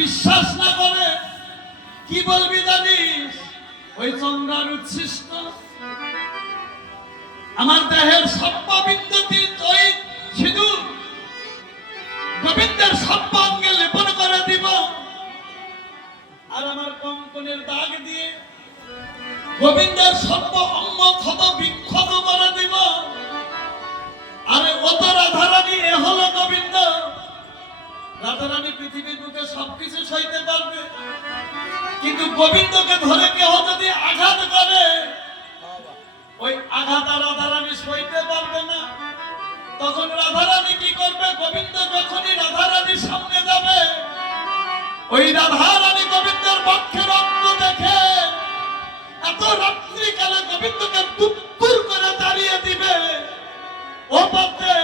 বিশ্বাস না করে কি বলবি জানিস? ওই চন্দ্রার উচ্ছিষ্ট আমার দেহের সর্ববিন্দুটি জয়িত সিঁদুর গোবিন্দের সর্ব অঙ্গে লেপন করে দিব, আর আমার কঙ্কনের দাগ দিয়ে গোবিন্দের সর্ব অঙ্গ ক্ষত বিক্ষত করে দিব। আরে অত রাধারানী এ হলো গোবিন্দ। রাধারানী পৃথিবীর বুকে সবকিছু সইতে পারবে, কিন্তু গোবিন্দকে ধরে কেহ যদি আঘাত করে ওই আঘাত রাধারানী সইতে পারবে না। তখন রাধারানী কি করবে? গোবিন্দ যখনই রাধারানীর সামনে যাবে ওই রাধারানী গোবিন্দের পক্ষে রক্ত দেখে এত রাত্রিকালে গোবিন্দকে দুপুর করে দাঁড়িয়ে দিবে। ও পথে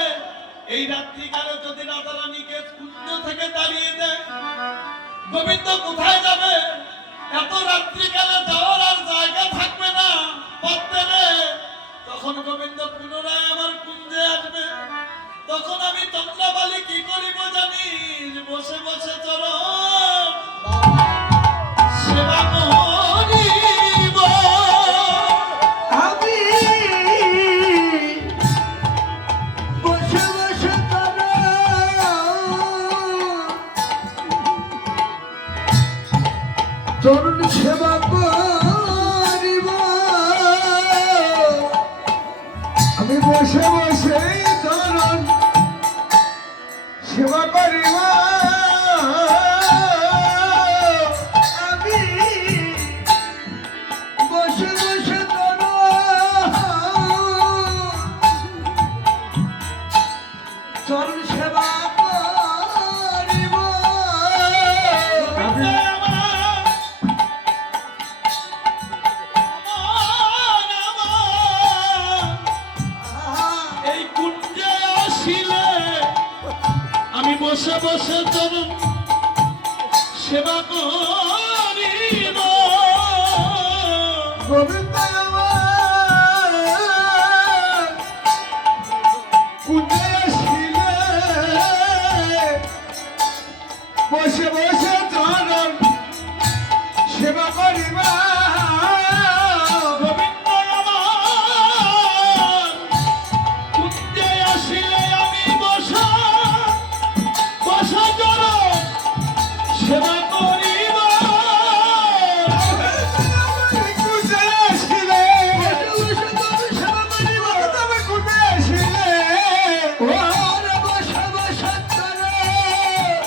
এই রাত্রিকালে যদি রাধারানীকে কুঞ্জ থেকে দাঁড়িয়ে দেয়, গোবিন্দ কোথায় যাবে? এত রাত্রিকালে যাওয়ার আর জায়গা থাকবে না পথে। তখন গোবিন্দ পুনরায় আমার কুঞ্জে আসবে। তখন আমি চন্দ্রাবালি কি করিব জানিস? বসে বসে চরণ সেবা করিব। আমি বসে বসে চরণ সেবা করিব। আমি বসে বসে চরণ সেবা করিব। আমি বসে বসে চরণ সেবা করিব। এই কুঞ্জে আসিলে আমি বসে বসে চরণ সেবা করিব। গোবিন্দ আমার কুঞ্জে আসিলে বসে বসে চরণ সেবা করিবা। গোবিন্দ আমার কুঞ্জে আসিলে আমি বসে বসে চরণ সেবা করিব। কুঞ্জে আসিলে বসে বসে সেবা করিবা। তবে কুঞ্জে আসিলে ওরে বসে বসে চরণ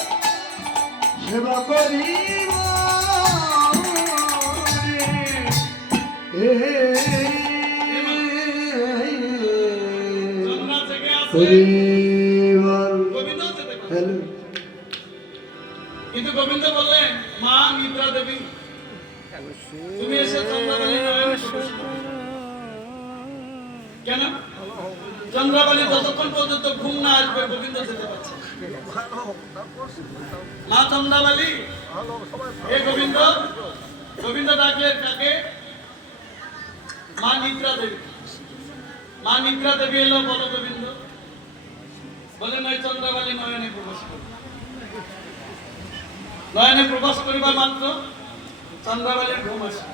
সেবা করিব। চন্দ্রা থেকে আসে গোবিন্দ যেতে পারে। হ্যালো কিন্তু গোবিন্দ বললেন, মা নিদ্রা দেবী তুমি এসে চন্দ্রাবালি নয়নে প্রবেশ করো। কেন? চন্দ্রাবালি যতক্ষণ পর্যন্ত ঘুম না আসবে গোবিন্দ যেতে পারছে না। মা চন্দ্রাবালি এ গোবিন্দ, গোবিন্দ ডাকলেন কাকে? মা নিদ্রা দেবী। মা নিদ্রা দেবী এলো, বলো গোবিন্দ। বলেন ওই চন্দ্রাবালি নয়নে প্রবেশ করো। নয়নে প্রবেশ করিবার মাত্র চন্দ্রাবালির ঘুম আসে।